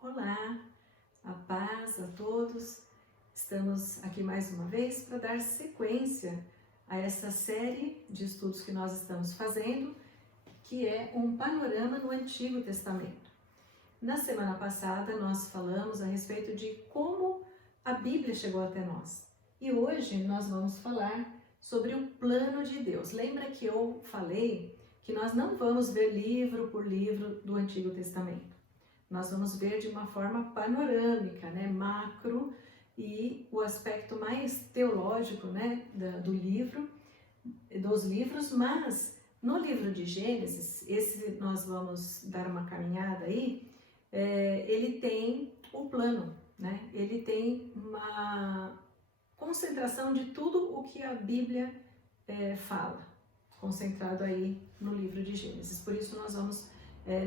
Olá, a paz a todos. Estamos aqui mais uma vez para dar sequência a essa série de estudos que nós estamos fazendo, que é um panorama no Antigo Testamento. Na semana passada nós falamos a respeito de como a Bíblia chegou até nós. E hoje nós vamos falar sobre o plano de Deus. Lembra que eu falei que nós não vamos ver livro por livro do Antigo Testamento. Nós vamos ver de uma forma panorâmica, macro, e o aspecto mais teológico, dos livros, mas no livro de Gênesis, esse nós vamos dar uma caminhada aí, ele tem o plano, ele tem uma concentração de tudo o que a Bíblia fala, concentrado aí no livro de Gênesis. Por isso nós vamos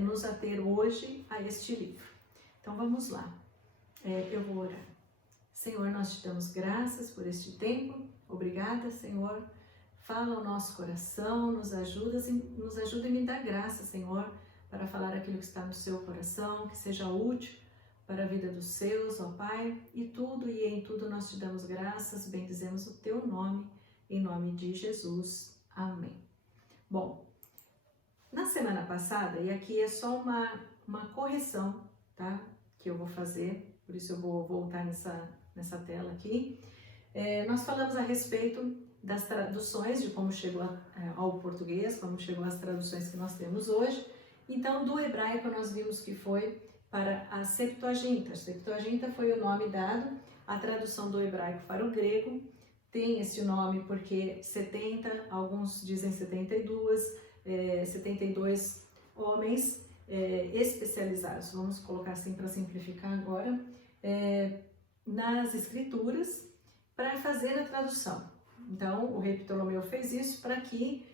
nos ater hoje a este livro. Então vamos lá, eu vou orar. Senhor, nós te damos graças por este tempo, obrigada, Senhor, fala ao nosso coração, nos ajuda e me dá graça, Senhor, para falar aquilo que está no seu coração, que seja útil para a vida dos seus, ó Pai, e em tudo nós te damos graças, bendizemos o teu nome, em nome de Jesus, amém. Bom, na semana passada, e aqui é só uma correção, tá? Que eu vou fazer, por isso eu vou voltar nessa tela aqui. Nós falamos a respeito das traduções, de como chegou ao português, como chegou às traduções que nós temos hoje. Então, do hebraico nós vimos que foi para a Septuaginta. A Septuaginta foi o nome dado à tradução do hebraico para o grego. Tem esse nome porque 70, alguns dizem 72 homens especializados, vamos colocar assim para simplificar agora, nas escrituras para fazer a tradução. Então o rei Ptolomeu fez isso para que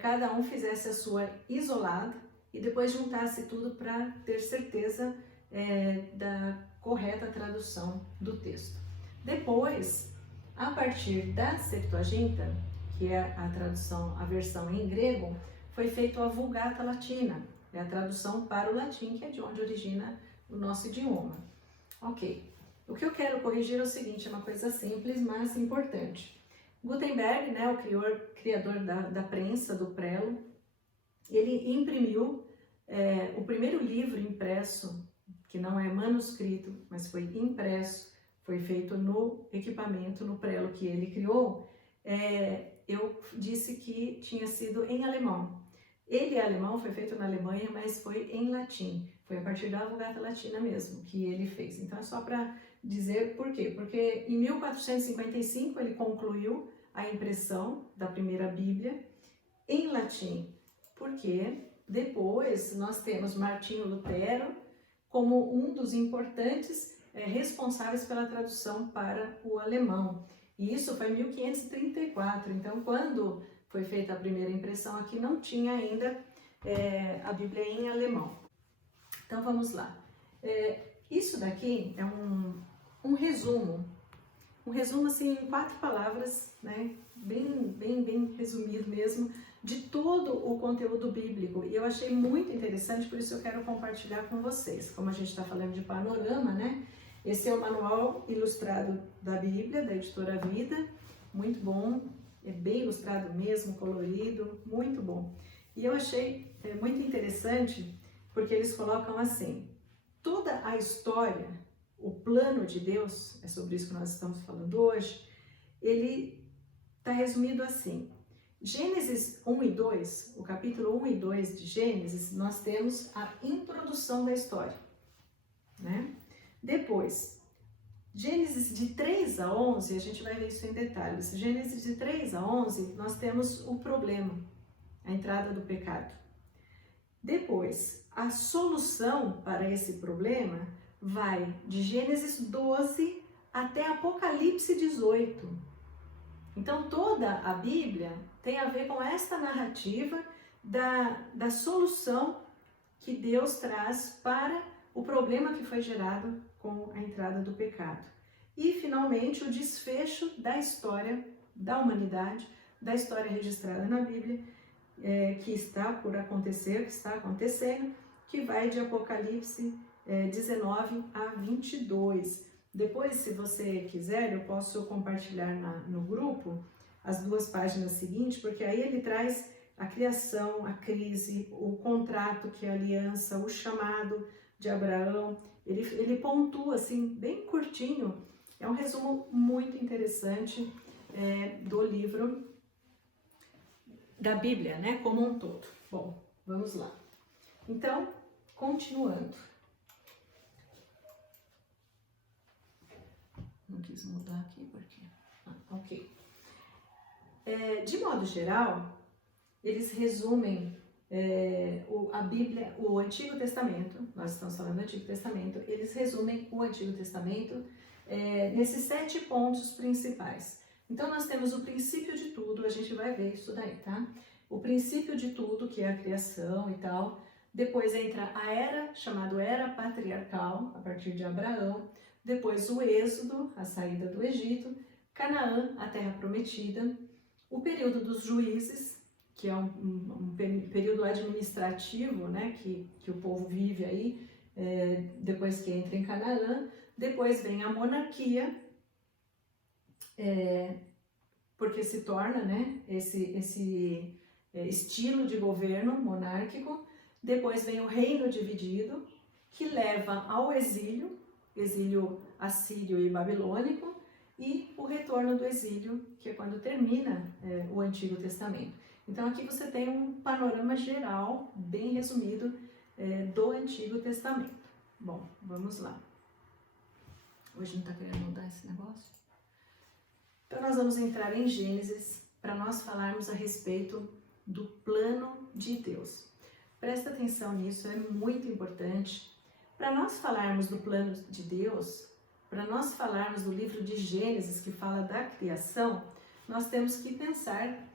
cada um fizesse a sua isolada e depois juntasse tudo para ter certeza da correta tradução do texto. Depois, a partir da Septuaginta, que é a tradução, a versão em grego, foi feita a Vulgata Latina, é a tradução para o latim, que é de onde origina o nosso idioma. Ok, o que eu quero corrigir é o seguinte, é uma coisa simples, mas importante. Gutenberg, o criador da prensa, do prelo, ele imprimiu o primeiro livro impresso, que não é manuscrito, mas foi impresso, foi feito no equipamento, no prelo que ele criou. Eu disse que tinha sido em alemão. Ele é alemão, foi feito na Alemanha, mas foi em latim. Foi a partir da Vulgata Latina mesmo que ele fez. Então é só para dizer por quê. Porque em 1455 ele concluiu a impressão da primeira Bíblia em latim. Porque depois nós temos Martinho Lutero como um dos importantes responsáveis pela tradução para o alemão. E isso foi em 1534, então quando foi feita a primeira impressão aqui não tinha ainda a Bíblia em alemão. Então vamos lá. Isso daqui é um resumo assim em 4 palavras, bem resumido mesmo, de todo o conteúdo bíblico. E eu achei muito interessante, por isso eu quero compartilhar com vocês. Como a gente está falando de panorama, Esse é o manual ilustrado da Bíblia, da editora Vida, muito bom, é bem ilustrado mesmo, colorido, muito bom. E eu achei muito interessante, porque eles colocam assim, toda a história, o plano de Deus, é sobre isso que nós estamos falando hoje, ele está resumido assim. Gênesis 1 e 2, o capítulo 1 e 2 de Gênesis, nós temos a introdução da história, Depois, Gênesis de 3 a 11, a gente vai ver isso em detalhes. Gênesis de 3 a 11, nós temos o problema, a entrada do pecado. Depois, a solução para esse problema vai de Gênesis 12 até Apocalipse 18. Então, toda a Bíblia tem a ver com esta narrativa da solução que Deus traz para o problema que foi gerado com a entrada do pecado. E, finalmente, o desfecho da história da humanidade, da história registrada na Bíblia, que está por acontecer, que está acontecendo, que vai de Apocalipse 19 a 22. Depois, se você quiser, eu posso compartilhar no grupo as duas páginas seguintes, porque aí ele traz a criação, a crise, o contrato, que é a aliança, o chamado de Abraão. Ele pontua assim, bem curtinho. É um resumo muito interessante do livro da Bíblia, né, como um todo. Bom, vamos lá. Então, continuando. Não quis mudar aqui porque... ok. De modo geral, eles resumem a Bíblia, o Antigo Testamento, nós estamos falando do Antigo Testamento, eles resumem o Antigo Testamento nesses 7 pontos principais. Então, nós temos o princípio de tudo, a gente vai ver isso daí, tá? O princípio de tudo, que é a criação e tal. Depois entra a era, chamada Era Patriarcal, a partir de Abraão. Depois o Êxodo, a saída do Egito. Canaã, a Terra Prometida. O período dos juízes, que é um período administrativo, né, que o povo vive aí, depois que entra em Canaã. Depois vem a monarquia, porque se torna, né, esse estilo de governo monárquico. Depois vem o reino dividido, que leva ao exílio assírio e babilônico, e o retorno do exílio, que é quando termina o Antigo Testamento. Então aqui você tem um panorama geral, bem resumido, do Antigo Testamento. Bom, vamos lá. Hoje não está querendo mudar esse negócio? Então nós vamos entrar em Gênesis para nós falarmos a respeito do plano de Deus. Presta atenção nisso, é muito importante. Para nós falarmos do plano de Deus, para nós falarmos do livro de Gênesis, que fala da criação, nós temos que pensar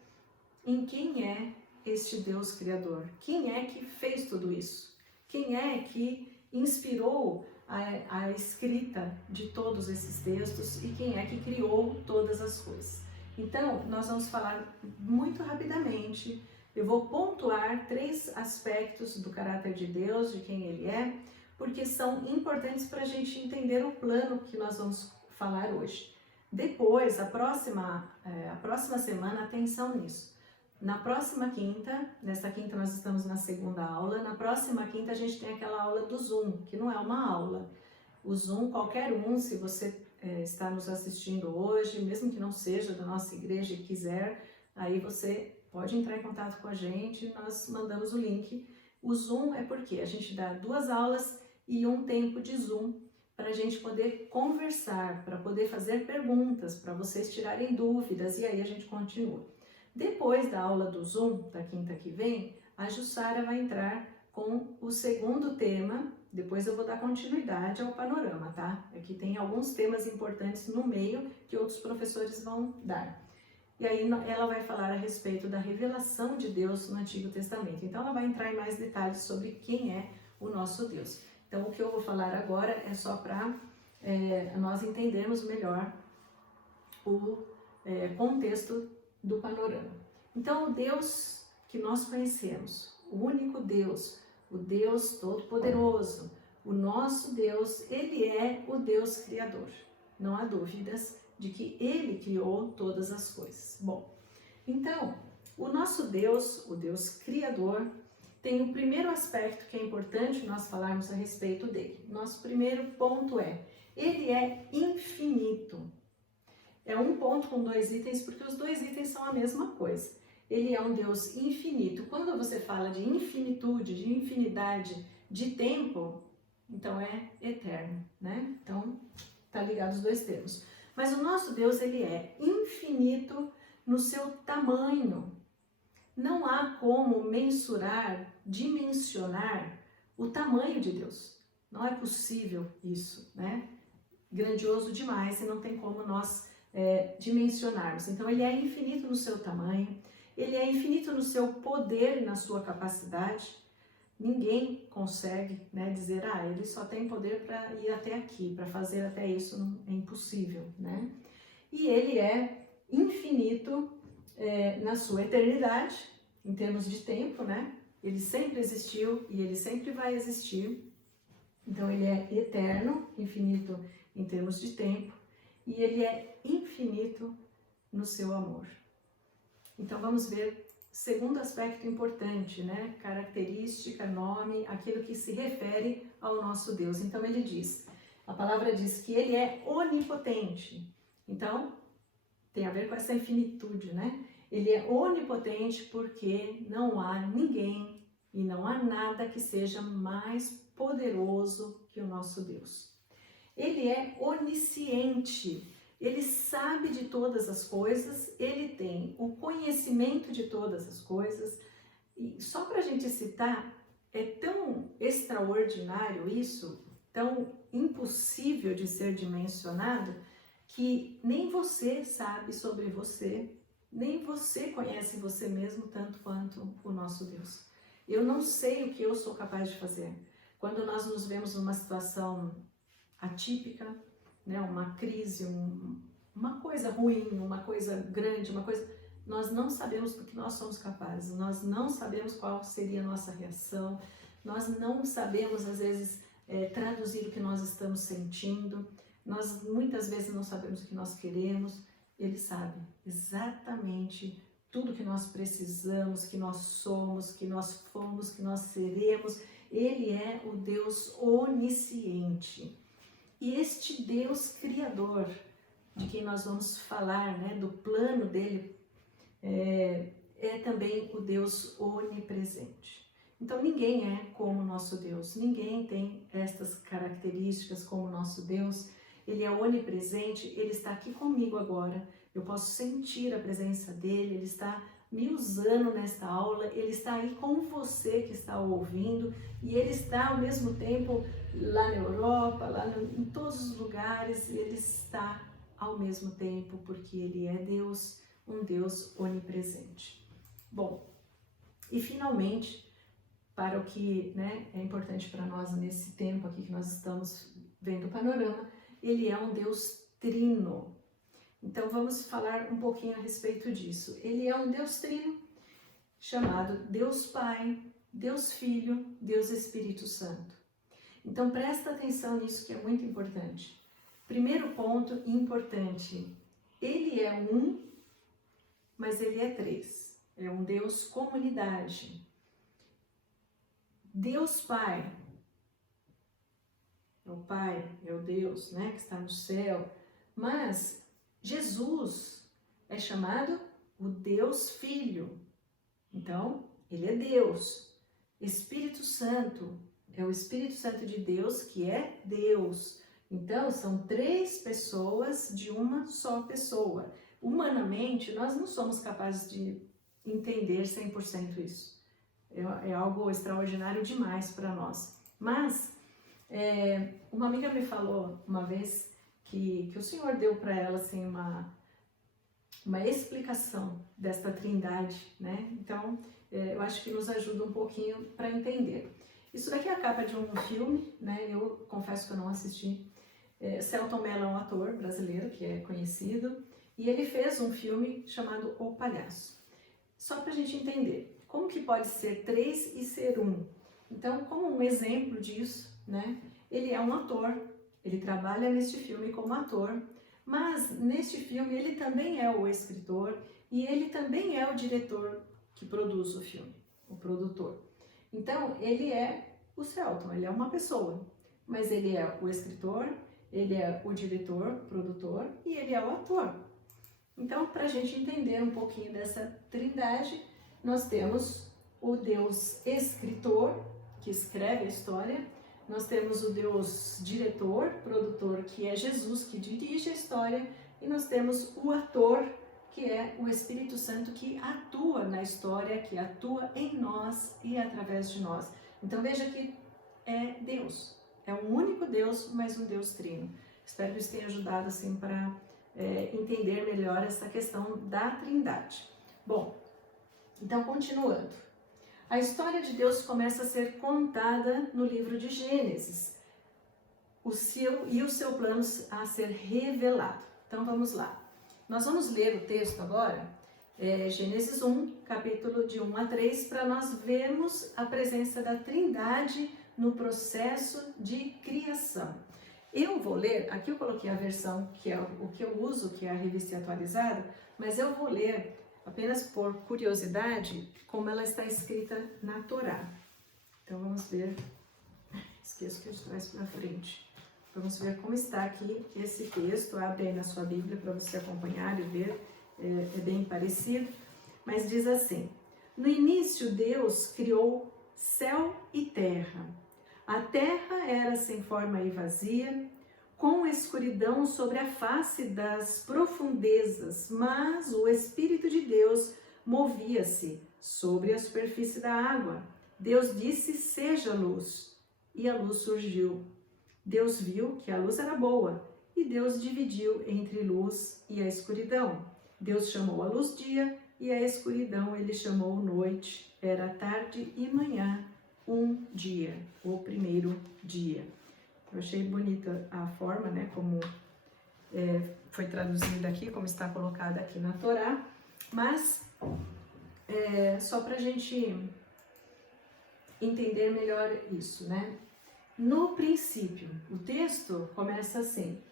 em quem é este Deus Criador. Quem é que fez tudo isso? Quem é que inspirou a escrita de todos esses textos e quem é que criou todas as coisas? Então, nós vamos falar muito rapidamente. Eu vou pontuar 3 aspectos do caráter de Deus, de quem Ele é, porque são importantes para a gente entender o plano que nós vamos falar hoje. Depois, a próxima semana, atenção nisso. Na próxima quinta, nessa quinta nós estamos na segunda aula, na próxima quinta a gente tem aquela aula do Zoom, que não é uma aula. O Zoom, qualquer um, se você está nos assistindo hoje, mesmo que não seja da nossa igreja e quiser, aí você pode entrar em contato com a gente, nós mandamos o link. O Zoom é porque a gente dá 2 aulas e um tempo de Zoom para a gente poder conversar, para poder fazer perguntas, para vocês tirarem dúvidas e aí a gente continua. Depois da aula do Zoom, da quinta que vem, a Jussara vai entrar com o segundo tema. Depois eu vou dar continuidade ao panorama, tá? Aqui tem alguns temas importantes no meio que outros professores vão dar. E aí ela vai falar a respeito da revelação de Deus no Antigo Testamento. Então ela vai entrar em mais detalhes sobre quem é o nosso Deus. Então o que eu vou falar agora é só para nós entendermos melhor o contexto do panorama. Então o Deus que nós conhecemos, o único Deus, o Deus Todo-Poderoso, o nosso Deus, Ele é o Deus Criador. Não há dúvidas de que Ele criou todas as coisas. Bom, então, o nosso Deus, o Deus Criador, tem o primeiro aspecto que é importante nós falarmos a respeito dele. Nosso primeiro ponto Ele é infinito. É um ponto com 2 itens, porque os 2 itens são a mesma coisa. Ele é um Deus infinito. Quando você fala de infinitude, de infinidade, de tempo, então é eterno, né? Então, tá ligado os 2 termos. Mas o nosso Deus, ele é infinito no seu tamanho. Não há como mensurar, dimensionar o tamanho de Deus. Não é possível isso, né? Grandioso demais e não tem como nós dimensionarmos. Então ele é infinito no seu tamanho, ele é infinito no seu poder e na sua capacidade. Ninguém consegue, né, dizer, ele só tem poder para ir até aqui, para fazer até isso, é impossível, né? E ele é infinito na sua eternidade, em termos de tempo, né? Ele sempre existiu e ele sempre vai existir. Então ele é eterno, infinito em termos de tempo, e ele é infinito no seu amor. Então vamos ver segundo aspecto importante, né? Característica, nome, aquilo que se refere ao nosso Deus. Então ele diz, a palavra diz que ele é onipotente. Então tem a ver com essa infinitude, né? Ele é onipotente porque não há ninguém e não há nada que seja mais poderoso que o nosso Deus. Ele é onisciente. Ele sabe de todas as coisas, ele tem o conhecimento de todas as coisas. E só para a gente citar, é tão extraordinário isso, tão impossível de ser dimensionado, que nem você sabe sobre você, nem você conhece você mesmo tanto quanto o nosso Deus. Eu não sei o que eu sou capaz de fazer. Quando nós nos vemos numa situação atípica, né, uma crise, uma coisa ruim, uma coisa grande, nós não sabemos do que nós somos capazes, nós não sabemos qual seria a nossa reação, nós não sabemos, às vezes, traduzir o que nós estamos sentindo, nós muitas vezes não sabemos o que nós queremos. Ele sabe exatamente tudo que nós precisamos, que nós somos, que nós fomos, que nós seremos. Ele é o Deus onisciente. E este Deus criador, de quem nós vamos falar, né, do plano dele, é também o Deus onipresente. Então ninguém é como o nosso Deus, ninguém tem estas características como o nosso Deus. Ele é onipresente, ele está aqui comigo agora, eu posso sentir a presença dele, ele está me usando nesta aula, ele está aí com você que está ouvindo, e ele está ao mesmo tempo lá na Europa, em todos os lugares, ele está ao mesmo tempo, porque ele é Deus, um Deus onipresente. Bom, e finalmente, para o que, né, é importante para nós nesse tempo aqui que nós estamos vendo o panorama, ele é um Deus trino. Então vamos falar um pouquinho a respeito disso. Ele é um Deus trino, chamado Deus Pai, Deus Filho, Deus Espírito Santo. Então presta atenção nisso que é muito importante. Primeiro ponto importante, ele é um, mas ele é três. É um Deus comunidade. Deus Pai, é o Pai, é o Deus, né, que está no céu, mas Jesus é chamado o Deus Filho. Então, ele é Deus. Espírito Santo é o Espírito Santo de Deus, que é Deus. Então, são três pessoas de uma só pessoa. Humanamente, nós não somos capazes de entender 100% isso. É algo extraordinário demais para nós. Mas, uma amiga me falou uma vez que o Senhor deu para ela assim, uma explicação desta trindade, né? Então, eu acho que nos ajuda um pouquinho para entender. Isso daqui é a capa de um filme, né? Eu confesso que eu não assisti. Selton Mello é um ator brasileiro que é conhecido e ele fez um filme chamado O Palhaço. Só para a gente entender como que pode ser três e ser um. Então, como um exemplo disso, né? Ele é um ator, ele trabalha neste filme como ator, mas neste filme ele também é o escritor e ele também é o diretor que produz o filme, o produtor. Então, ele é o Selton, ele é uma pessoa, mas ele é o escritor, ele é o diretor, produtor e ele é o ator. Então, para a gente entender um pouquinho dessa trindade, nós temos o Deus escritor, que escreve a história, nós temos o Deus diretor, produtor, que é Jesus, que dirige a história, e nós temos o ator, que é o Espírito Santo, que atua na história, que atua em nós e através de nós. Então veja que é Deus, é um único Deus, mas um Deus trino. Espero que isso tenha ajudado assim para entender melhor essa questão da trindade. Bom, então continuando. A história de Deus começa a ser contada no livro de Gênesis, o seu plano a ser revelado. Então vamos lá. Nós vamos ler o texto agora, Gênesis 1, capítulo de 1 a 3, para nós vermos a presença da trindade no processo de criação. Eu vou ler, aqui eu coloquei a versão que é o que eu uso, que é a revista atualizada, mas eu vou ler apenas por curiosidade como ela está escrita na Torá. Então vamos ver, esqueço que de trás para frente. Vamos ver como está aqui esse texto. Abre aí na sua Bíblia para você acompanhar e ver, é bem parecido, mas diz assim: no início Deus criou céu e terra. A terra era sem forma e vazia, com escuridão sobre a face das profundezas, mas o Espírito de Deus movia-se sobre a superfície da água. Deus disse: seja luz, e a luz surgiu. Deus viu que a luz era boa, e Deus dividiu entre luz e a escuridão. Deus chamou a luz dia, e a escuridão ele chamou noite. Era tarde e manhã, um dia, o primeiro dia. Eu achei bonita a forma, né, como foi traduzida aqui, como está colocada aqui na Torá, mas só para a gente entender melhor isso, né? No princípio, o texto começa assim: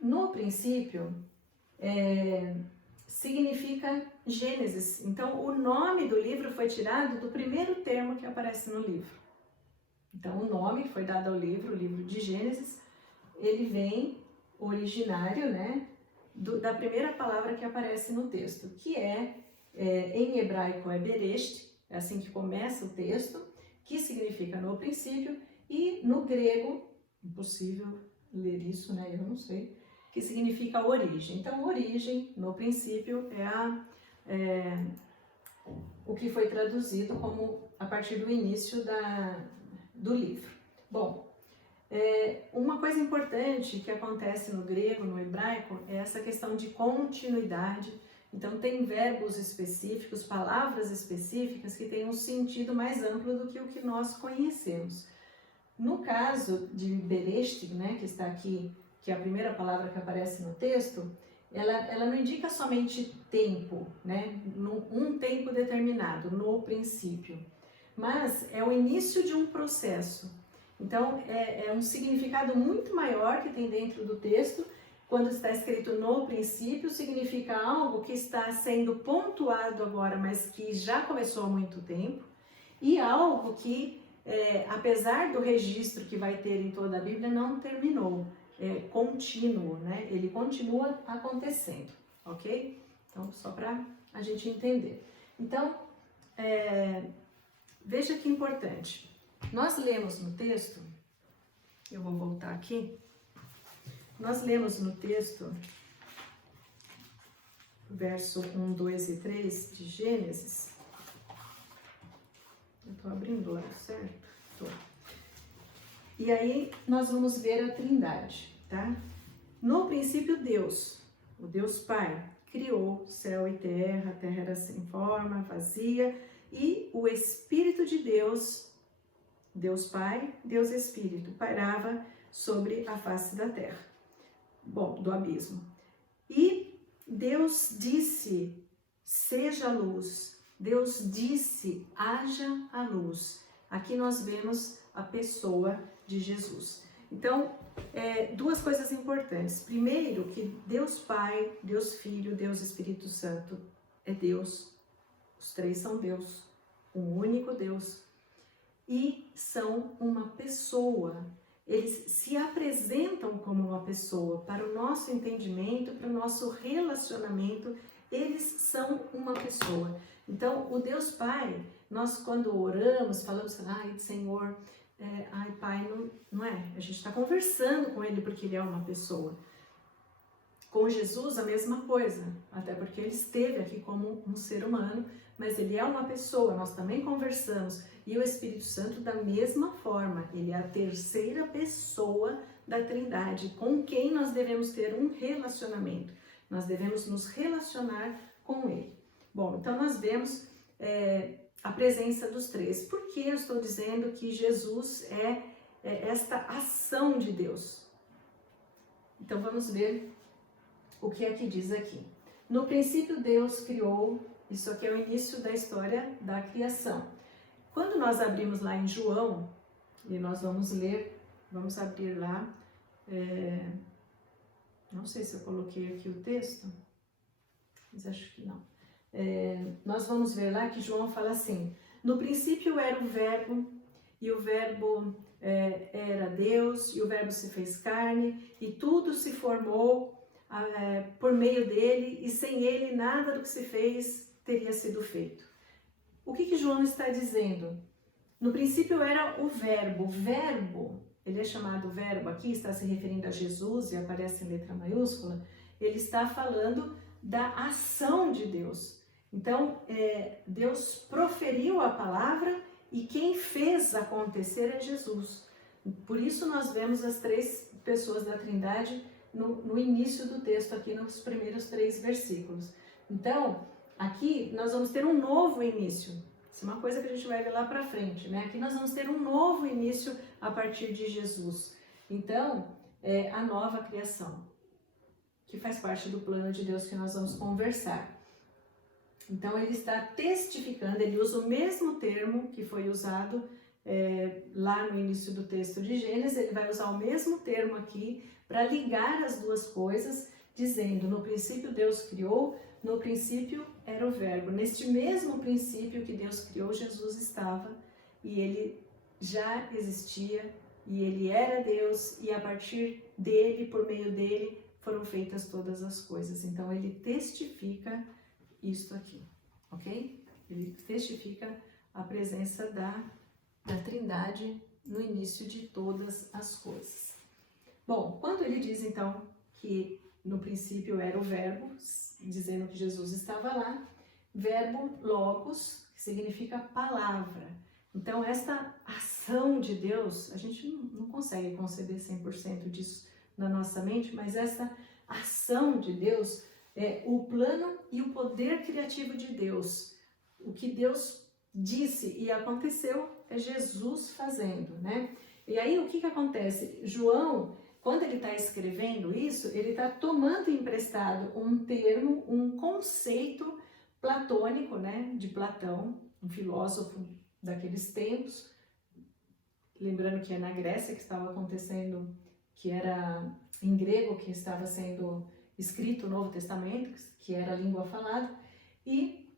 no princípio significa Gênesis. Então, o nome do livro foi tirado do primeiro termo que aparece no livro. Então, o nome foi dado ao livro, o livro de Gênesis, ele vem originário, né, da primeira palavra que aparece no texto, que em hebraico é Bereshit, é assim que começa o texto, que significa no princípio, e no grego, impossível ler isso, né, eu não sei, que significa origem. Então, origem, no princípio, o que foi traduzido como a partir do início do livro. Bom, uma coisa importante que acontece no grego, no hebraico, é essa questão de continuidade. Então, tem verbos específicos, palavras específicas que têm um sentido mais amplo do que o que nós conhecemos. No caso de Bereshit, né, que está aqui, que é a primeira palavra que aparece no texto, ela não indica somente tempo, né, um tempo determinado, no princípio, mas é o início de um processo. Então, é um significado muito maior que tem dentro do texto. Quando está escrito no princípio, significa algo que está sendo pontuado agora, mas que já começou há muito tempo, e algo que, apesar do registro que vai ter em toda a Bíblia, não terminou. É contínuo, né? Ele continua acontecendo, ok? Então, só para a gente entender. Então, veja que importante. Nós lemos no texto, eu vou voltar aqui, nós lemos no texto, verso 1, 2 e 3 de Gênesis. Eu estou abrindo lá, certo? Tô. E aí nós vamos ver a Trindade, tá? No princípio Deus, o Deus Pai, criou céu e terra, a terra era sem forma, vazia, e o Espírito de Deus, Deus Pai, Deus Espírito, pairava sobre a face da terra, do abismo. E Deus disse, seja a luz. Deus disse, haja a luz. Aqui nós vemos a pessoa de Jesus. Então, duas coisas importantes. Primeiro, que Deus Pai, Deus Filho, Deus Espírito Santo é Deus. Os três são Deus, um único Deus. E são uma pessoa. Eles se apresentam como uma pessoa. Para o nosso entendimento, para o nosso relacionamento, eles são uma pessoa. Então, o Deus Pai, nós quando oramos, falamos, ai Senhor, ai Pai, não é? A gente está conversando com Ele porque Ele é uma pessoa. Com Jesus a mesma coisa, até porque Ele esteve aqui como um ser humano, mas Ele é uma pessoa, nós também conversamos. E o Espírito Santo da mesma forma, Ele é a terceira pessoa da Trindade, com quem nós devemos ter um relacionamento. Nós devemos nos relacionar com Ele. Bom, então nós vemos a presença dos três. Por que eu estou dizendo que Jesus é esta ação de Deus? Então vamos ver o que é que diz aqui. No princípio Deus criou, isso aqui é o início da história da criação. Quando nós abrimos lá em João, E nós vamos ler, vamos abrir lá, não sei se eu coloquei aqui o texto, mas acho que não. Nós vamos ver lá que João fala assim: no princípio era o Verbo, e o Verbo era Deus, e o Verbo se fez carne, e tudo se formou por meio dele, e sem ele nada do que se fez teria sido feito. O que João está dizendo? No princípio era o Verbo. O Verbo, ele é chamado Verbo aqui, está se referindo a Jesus e aparece em letra maiúscula. Ele está falando da ação de Deus. Então, Deus proferiu a palavra e quem fez acontecer é Jesus. Por isso nós vemos as três pessoas da Trindade no início do texto, aqui nos primeiros 3 versículos. Então, aqui nós vamos ter um novo início. Isso é uma coisa que a gente vai ver lá para frente, né? Aqui nós vamos ter um novo início a partir de Jesus. Então, a nova criação, que faz parte do plano de Deus que nós vamos conversar. Então, ele está testificando, ele usa o mesmo termo que foi usado lá no início do texto de Gênesis, ele vai usar o mesmo termo aqui para ligar as duas coisas, dizendo: no princípio Deus criou, no princípio era o Verbo. Neste mesmo princípio que Deus criou, Jesus estava, e ele já existia, e ele era Deus, e a partir dele, por meio dele, foram feitas todas as coisas. Então, ele testifica isto aqui, ok? Ele testifica a presença da Trindade no início de todas as coisas. Bom, quando ele diz então que no princípio era o Verbo, dizendo que Jesus estava lá, verbo logos, que significa palavra. Então, esta ação de Deus, a gente não consegue conceber 100% disso na nossa mente, mas essa ação de Deus é o plano e o poder criativo de Deus. O que Deus disse e aconteceu é Jesus fazendo, né? E aí o que acontece? João, quando ele está escrevendo isso, ele está tomando emprestado um termo, um conceito platônico, né? De Platão, um filósofo daqueles tempos. Lembrando que é na Grécia que estava acontecendo, que era em grego que estava sendo escrito o Novo Testamento, que era a língua falada, e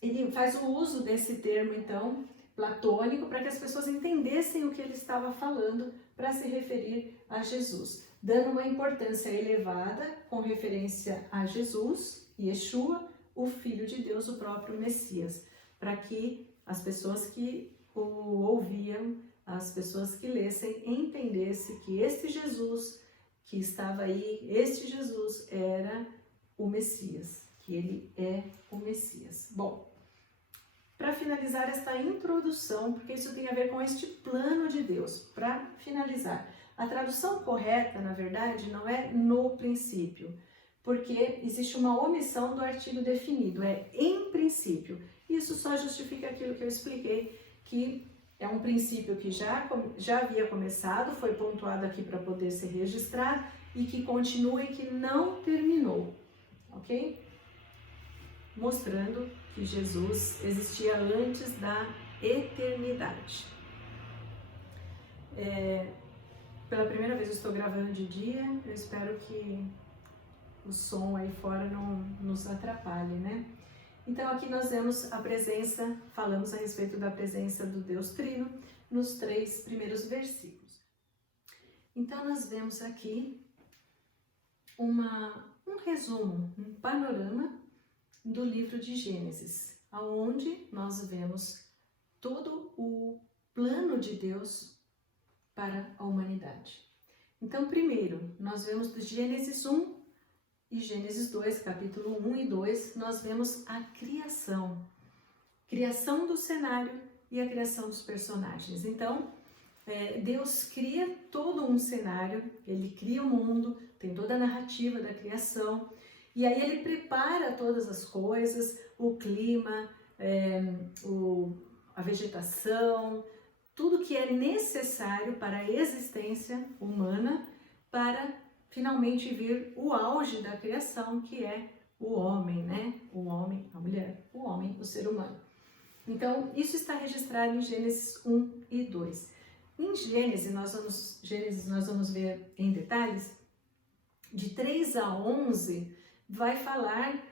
ele faz o uso desse termo, então, platônico, para que as pessoas entendessem o que ele estava falando para se referir a Jesus, dando uma importância elevada com referência a Jesus, Yeshua, o Filho de Deus, o próprio Messias, para que as pessoas que o ouviam, as pessoas que lessem, entendessem que este Jesus que estava aí, este Jesus era o Messias, que ele é o Messias. Bom, para finalizar esta introdução, porque isso tem a ver com este plano de Deus, para finalizar, a tradução correta, na verdade, não é no princípio, porque existe uma omissão do artigo definido, é em princípio. Isso só justifica aquilo que eu expliquei, que é um princípio que já havia começado, foi pontuado aqui para poder ser registrado e que continua e que não terminou, ok? Mostrando que Jesus existia antes da eternidade. Pela primeira vez eu estou gravando de dia, eu espero que o som aí fora não nos atrapalhe, né? Então aqui nós vemos a presença, falamos a respeito da presença do Deus Trino nos 3 primeiros versículos. Então nós vemos aqui um resumo, um panorama do livro de Gênesis, onde nós vemos todo o plano de Deus para a humanidade. Então primeiro, nós vemos do Gênesis 1 e Gênesis 2, capítulo 1 e 2, nós vemos a criação do cenário e a criação dos personagens. Então, Deus cria todo um cenário, ele cria o mundo, tem toda a narrativa da criação, e aí ele prepara todas as coisas, o clima, a vegetação, tudo que é necessário para a existência humana, para finalmente vir o auge da criação, que é o homem, né? O homem, a mulher, o homem, o ser humano. Então, isso está registrado em Gênesis 1 e 2. Em Gênesis nós vamos ver em detalhes, de 3 a 11, vai falar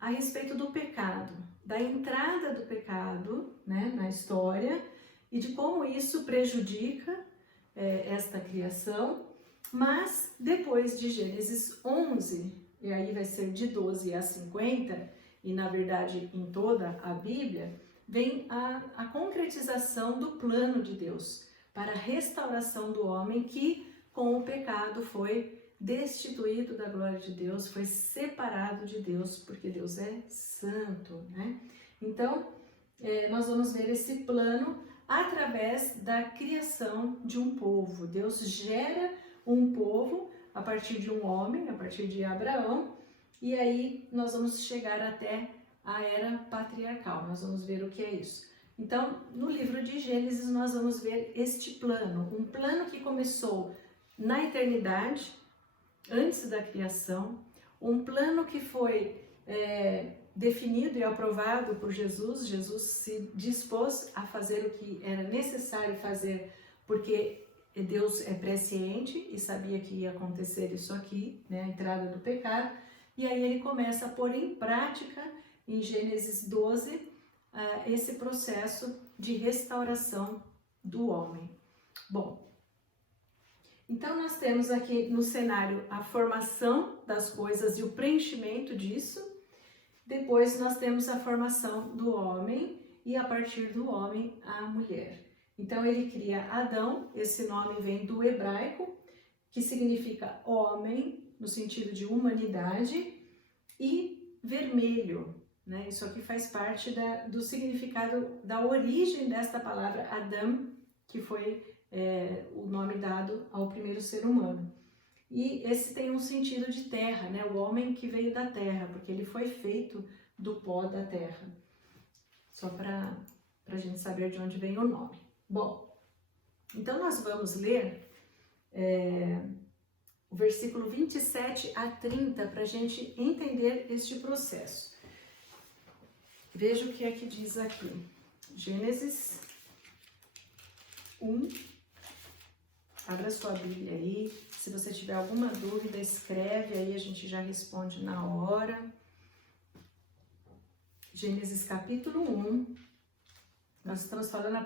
a respeito do pecado, da entrada do pecado, né, na história, e de como isso prejudica esta criação. Mas depois de Gênesis 11, e aí vai ser de 12 a 50, e na verdade em toda a Bíblia, vem a concretização do plano de Deus para a restauração do homem que com o pecado foi destituído da glória de Deus, foi separado de Deus, porque Deus é santo, né? Então, nós vamos ver esse plano através da criação de um povo. Deus gera um povo a partir de um homem, a partir de Abraão, e aí nós vamos chegar até a era patriarcal. Nós vamos ver o que é isso. Então, no livro de Gênesis, nós vamos ver este plano, um plano que começou na eternidade, antes da criação, um plano que foi definido e aprovado por Jesus. Jesus se dispôs a fazer o que era necessário fazer, porque Deus é presciente e sabia que ia acontecer isso aqui, né, a entrada do pecado, e aí ele começa a pôr em prática, em Gênesis 12, esse processo de restauração do homem. Bom, então nós temos aqui no cenário a formação das coisas e o preenchimento disso. Depois nós temos a formação do homem e a partir do homem a mulher. Então ele cria Adão, esse nome vem do hebraico, que significa homem, no sentido de humanidade, e vermelho, né? Isso aqui faz parte do significado, da origem desta palavra Adão, que foi o nome dado ao primeiro ser humano. E esse tem um sentido de terra, né? O homem que veio da terra, porque ele foi feito do pó da terra. Só para a gente saber de onde vem o nome. Bom, então nós vamos ler o versículo 27 a 30 para a gente entender este processo. Veja o que é que diz aqui. Gênesis 1. Abra sua Bíblia aí. Se você tiver alguma dúvida, escreve aí, a gente já responde na hora. Gênesis capítulo 1. Nós estamos falando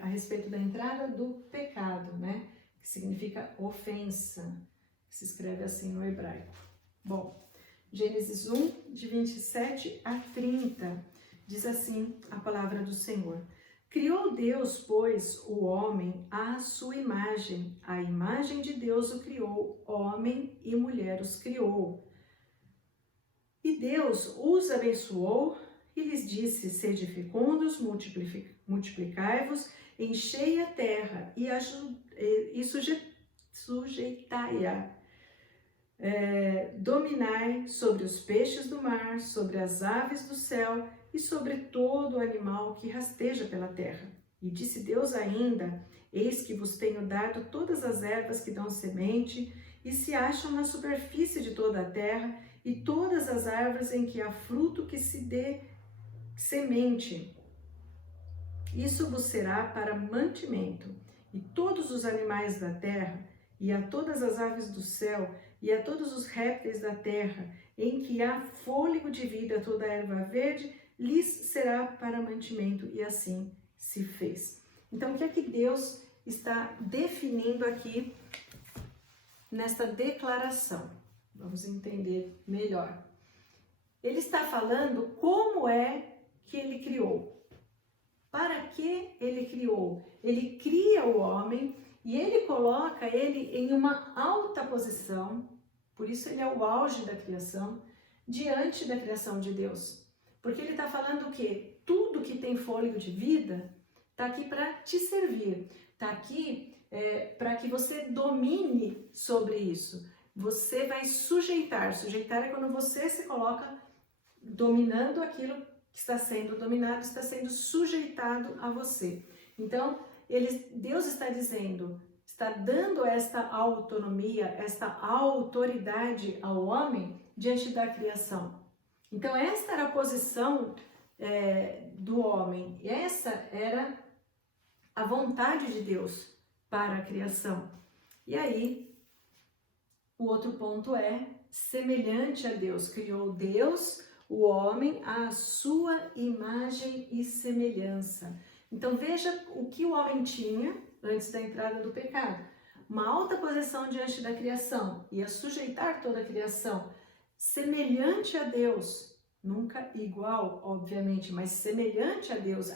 a respeito da entrada do pecado, né? Que significa ofensa. Se escreve assim no hebraico. Bom, Gênesis 1, de 27 a 30, diz assim a palavra do Senhor. Criou Deus, pois, o homem à sua imagem. A imagem de Deus o criou, homem e mulher os criou. E Deus os abençoou e lhes disse, sede fecundos, multiplicai-vos, enchei a terra e sujeitai-a. Dominai sobre os peixes do mar, sobre as aves do céu e sobre todo o animal que rasteja pela terra. E disse Deus ainda, eis que vos tenho dado todas as ervas que dão semente e se acham na superfície de toda a terra, e todas as árvores em que há fruto que se dê semente. Isso vos será para mantimento, e todos os animais da terra, e a todas as aves do céu, e a todos os répteis da terra, em que há fôlego de vida, toda a erva verde, lhes será para mantimento, e assim se fez. Então, o que é que Deus está definindo aqui nesta declaração? Vamos entender melhor. Ele está falando como é que ele criou. Para que ele criou? Ele cria o homem e ele coloca ele em uma alta posição, por isso ele é o auge da criação, diante da criação de Deus. Porque ele está falando o quê? Tudo que tem fôlego de vida está aqui para te servir, está aqui para que você domine sobre isso. Você vai sujeitar. Sujeitar é quando você se coloca dominando aquilo que está sendo dominado, está sendo sujeitado a você. Então, Deus está dizendo, está dando esta autonomia, esta autoridade ao homem diante da criação. Então, esta era a posição do homem, essa era a vontade de Deus para a criação. E aí, o outro ponto é semelhante a Deus. Criou Deus, o homem, à sua imagem e semelhança. Então veja o que o homem tinha antes da entrada do pecado. Uma alta posição diante da criação, ia sujeitar toda a criação, semelhante a Deus, nunca igual, obviamente, mas semelhante a Deus,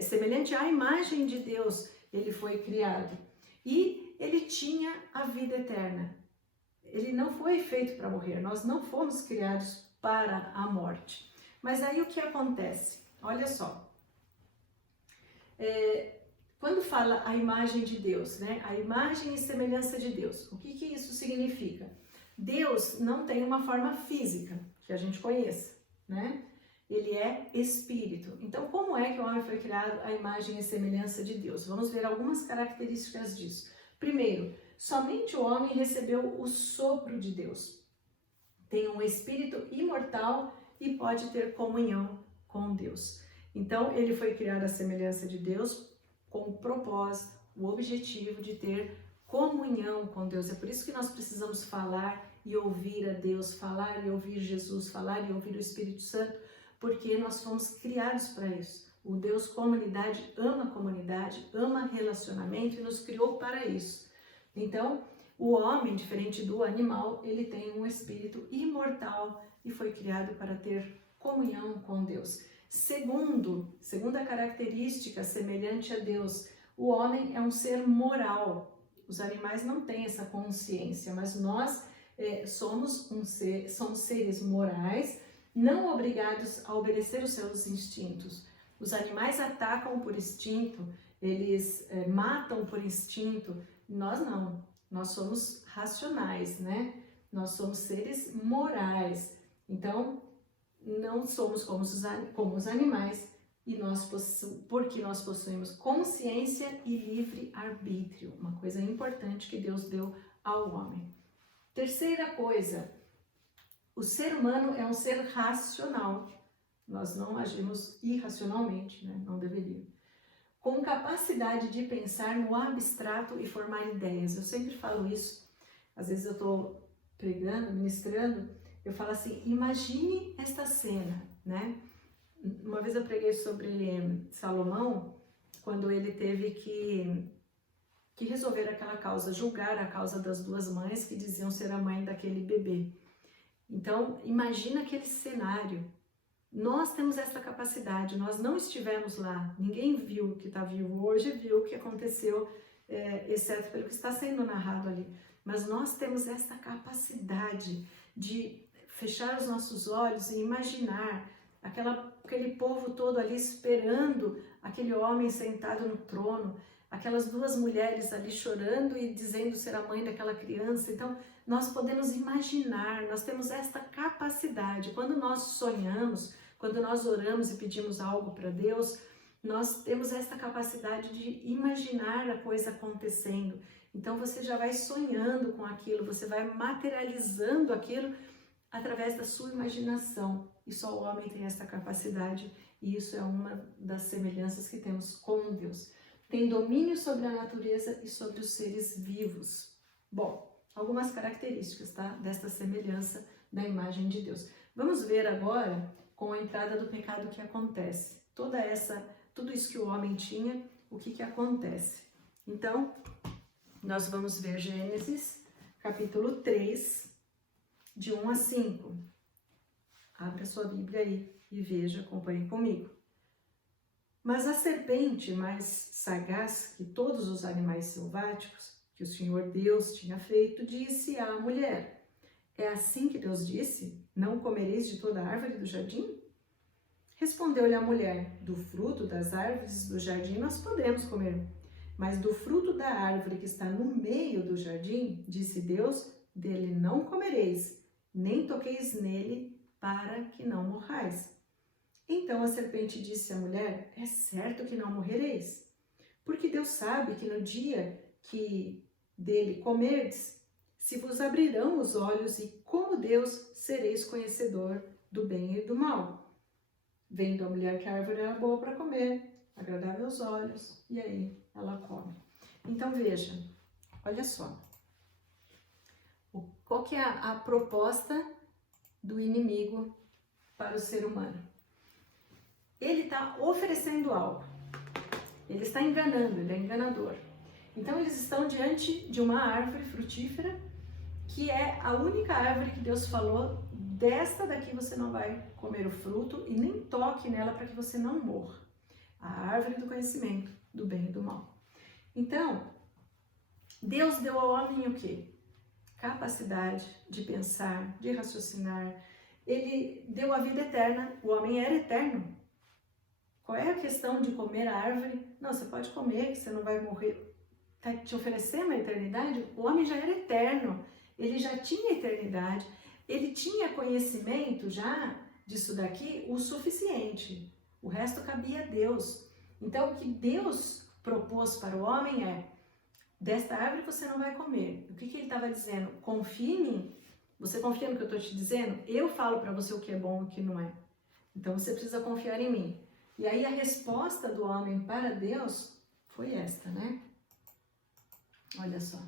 semelhante à imagem de Deus, ele foi criado. E ele tinha a vida eterna. Ele não foi feito para morrer, nós não fomos criados para a morte. Mas aí o que acontece? Olha só. Quando fala a imagem de Deus, né? A imagem e semelhança de Deus, o que isso significa? Deus não tem uma forma física que a gente conheça, né? Ele é espírito. Então, como é que o homem foi criado à imagem e semelhança de Deus? Vamos ver algumas características disso. Primeiro, somente o homem recebeu o sopro de Deus. Tem um espírito imortal e pode ter comunhão com Deus. Então, ele foi criado à semelhança de Deus com o propósito, o objetivo de ter comunhão com Deus. É por isso que nós precisamos falar e ouvir a Deus, falar e ouvir Jesus, falar e ouvir o Espírito Santo, porque nós fomos criados para isso. O Deus comunidade, ama relacionamento e nos criou para isso. Então, o homem, diferente do animal, ele tem um espírito imortal e foi criado para ter comunhão com Deus. Segunda característica semelhante a Deus, o homem é um ser moral. Os animais não têm essa consciência, mas nós somos seres morais, não obrigados a obedecer os seus instintos. Os animais atacam por instinto, eles matam por instinto, nós não. Nós somos racionais, né? Nós somos seres morais. Então, não somos como os animais, e porque nós possuímos consciência e livre arbítrio, uma coisa importante que Deus deu ao homem. Terceira coisa, o ser humano é um ser racional. Nós não agimos irracionalmente, né? Não deveria. Com capacidade de pensar no abstrato e formar ideias. Eu sempre falo isso, às vezes eu estou pregando, ministrando, eu falo assim, imagine esta cena, né? Uma vez eu preguei sobre Salomão, quando ele teve que resolver aquela causa, julgar a causa das duas mães que diziam ser a mãe daquele bebê. Então, imagina aquele cenário. Nós temos essa capacidade, nós não estivemos lá, ninguém viu que está vivo hoje, viu o que aconteceu, exceto pelo que está sendo narrado ali. Mas nós temos essa capacidade de fechar os nossos olhos e imaginar aquele povo todo ali esperando aquele homem sentado no trono, aquelas duas mulheres ali chorando e dizendo ser a mãe daquela criança. Então, nós podemos imaginar, nós temos esta capacidade. Quando nós sonhamos, quando nós oramos e pedimos algo para Deus, nós temos esta capacidade de imaginar a coisa acontecendo. Então, você já vai sonhando com aquilo, você vai materializando aquilo através da sua imaginação. E só o homem tem essa capacidade, e isso é uma das semelhanças que temos com Deus. Tem domínio sobre a natureza e sobre os seres vivos. Bom, algumas características, tá? Desta semelhança da imagem de Deus. Vamos ver agora, com a entrada do pecado, o que acontece. Tudo isso que o homem tinha, o que acontece. Então, nós vamos ver Gênesis, capítulo 3, de 1 a 5. Abra sua Bíblia aí e veja, acompanhe comigo. Mas a serpente, mais sagaz que todos os animais selváticos que o Senhor Deus tinha feito, disse à mulher: é assim que Deus disse? Não comereis de toda a árvore do jardim? Respondeu-lhe a mulher: do fruto das árvores do jardim nós podemos comer, mas do fruto da árvore que está no meio do jardim, disse Deus, dele não comereis, nem toqueis nele, para que não morrais. Então a serpente disse à mulher: é certo que não morrereis, porque Deus sabe que no dia que dele comerdes, se vos abrirão os olhos e, como Deus, sereis conhecedor do bem e do mal. Vendo a mulher que a árvore era boa para comer, agradável aos olhos, e aí ela come. Então veja, olha só, qual que é a proposta do inimigo para o ser humano? Ele está oferecendo algo, ele está enganando, ele é enganador. Então eles estão diante de uma árvore frutífera, que é a única árvore que Deus falou, desta daqui você não vai comer o fruto e nem toque nela para que você não morra. A árvore do conhecimento do bem e do mal. Então, Deus deu ao homem o quê? Capacidade de pensar, de raciocinar. Ele deu a vida eterna, o homem era eterno. Qual é a questão de comer a árvore? Não, você pode comer, que você não vai morrer. Está te oferecendo a eternidade? O homem já era eterno, ele já tinha eternidade, ele tinha conhecimento já disso daqui o suficiente. O resto cabia a Deus. Então, o que Deus propôs para o homem é: desta árvore você não vai comer. O que ele estava dizendo? Confie em mim. Você confia no que eu estou te dizendo? Eu falo para você o que é bom e o que não é. Então, você precisa confiar em mim. E aí, a resposta do homem para Deus foi esta, né? Olha só.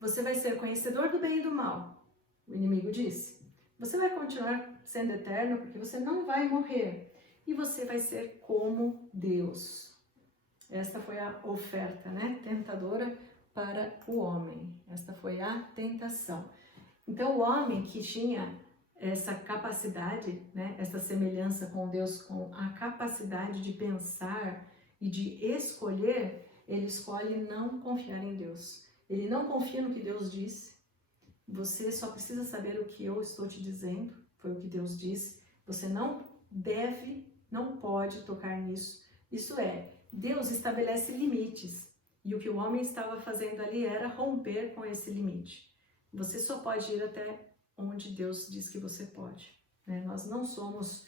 Você vai ser conhecedor do bem e do mal, o inimigo disse. Você vai continuar sendo eterno porque você não vai morrer. E você vai ser como Deus. Esta foi a oferta, né? Tentadora para o homem. Esta foi a tentação. Então, o homem que tinha essa capacidade, né? Essa semelhança com Deus, com a capacidade de pensar e de escolher, ele escolhe não confiar em Deus. Ele não confia no que Deus disse. Você só precisa saber o que eu estou te dizendo. Foi o que Deus disse. Você não deve, não pode tocar nisso. Isso é, Deus estabelece limites. E o que o homem estava fazendo ali era romper com esse limite. Você só pode ir até onde Deus diz que você pode, né? Nós não somos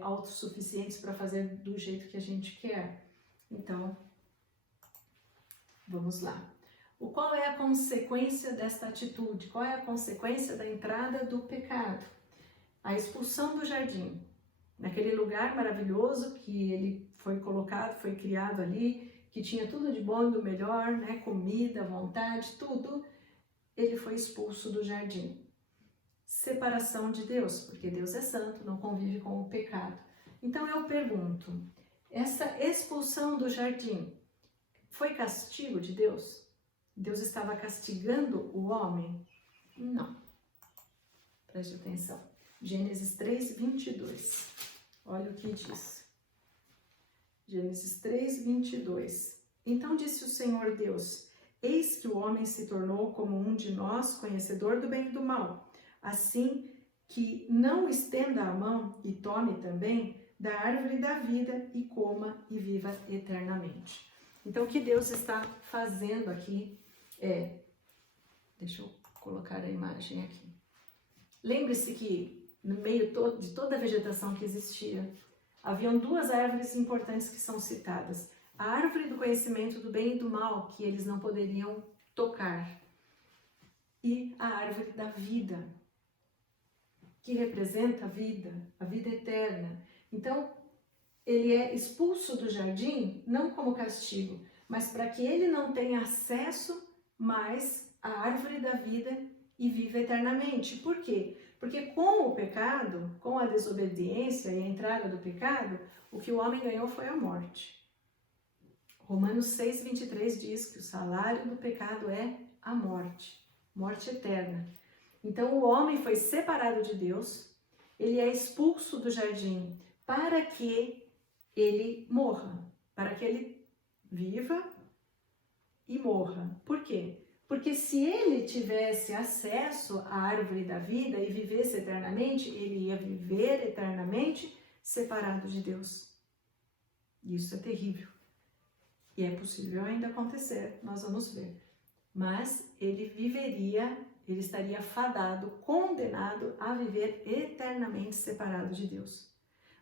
autossuficientes para fazer do jeito que a gente quer. Então, vamos lá. Qual é a consequência desta atitude? Qual é a consequência da entrada do pecado? A expulsão do jardim. Naquele lugar maravilhoso que ele foi colocado, foi criado ali, que tinha tudo de bom e do melhor, né? Comida, vontade, tudo. Ele foi expulso do jardim. Separação de Deus, porque Deus é santo, não convive com o pecado. Então eu pergunto, essa expulsão do jardim foi castigo de Deus? Deus estava castigando o homem? Não. Preste atenção. Gênesis 3, 22. Olha o que diz. Gênesis 3, 22. Então disse o Senhor Deus: eis que o homem se tornou como um de nós, conhecedor do bem e do mal. Assim que não estenda a mão e tome também da árvore da vida e coma e viva eternamente. Então, o que Deus está fazendo aqui deixa eu colocar a imagem aqui. Lembre-se que no meio de toda a vegetação que existia, haviam duas árvores importantes que são citadas. A árvore do conhecimento do bem e do mal, que eles não poderiam tocar, e a árvore da vida, que representa a vida eterna. Então, ele é expulso do jardim, não como castigo, mas para que ele não tenha acesso mais à árvore da vida e viva eternamente. Por quê? Porque com o pecado, com a desobediência e a entrada do pecado, o que o homem ganhou foi a morte. Romanos 6, 23 diz que o salário do pecado é a morte, morte eterna. Então o homem foi separado de Deus, ele é expulso do jardim para que ele morra, para que ele viva e morra. Por quê? Porque se ele tivesse acesso à árvore da vida e vivesse eternamente, ele ia viver eternamente separado de Deus. Isso é terrível. E é possível ainda acontecer, nós vamos ver. Mas ele estaria fadado, condenado a viver eternamente separado de Deus.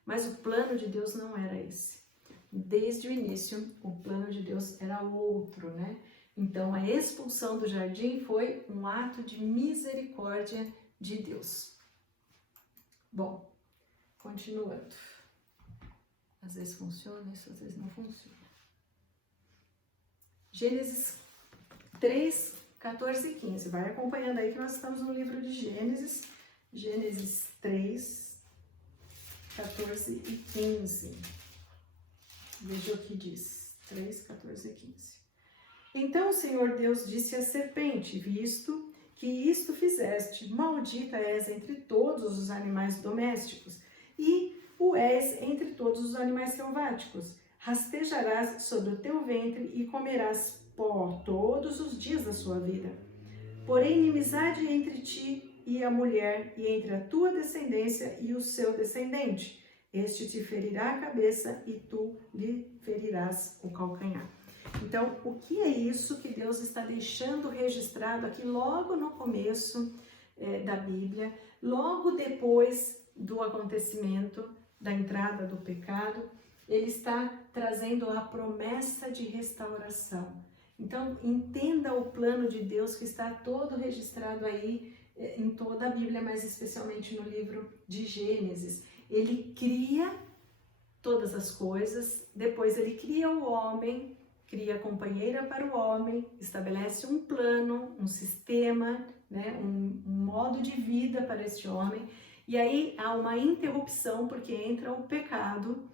Mas o plano de Deus não era esse. Desde o início, o plano de Deus era outro, né? Então, a expulsão do jardim foi um ato de misericórdia de Deus. Bom, continuando. Às vezes funciona, isso às vezes não funciona. Gênesis 3, 14 e 15. Vai acompanhando aí que nós estamos no livro de Gênesis. Gênesis 3, 14 e 15. Veja o que diz. 3, 14 e 15. Então o Senhor Deus disse à serpente: visto que isto fizeste, maldita és entre todos os animais domésticos, e o és entre todos os animais selváticos. Rastejarás sobre o teu ventre e comerás pó todos os dias da sua vida. Porém, inimizade entre ti e a mulher, e entre a tua descendência e o seu descendente. Este te ferirá a cabeça e tu lhe ferirás o calcanhar. Então, o que é isso que Deus está deixando registrado aqui logo no começo da Bíblia, logo depois do acontecimento da entrada do pecado? Ele está trazendo a promessa de restauração. Então, entenda o plano de Deus que está todo registrado aí em toda a Bíblia, mas especialmente no livro de Gênesis. Ele cria todas as coisas, depois ele cria o homem, cria companheira para o homem, estabelece um plano, um sistema, né, um modo de vida para este homem, e aí há uma interrupção porque entra o pecado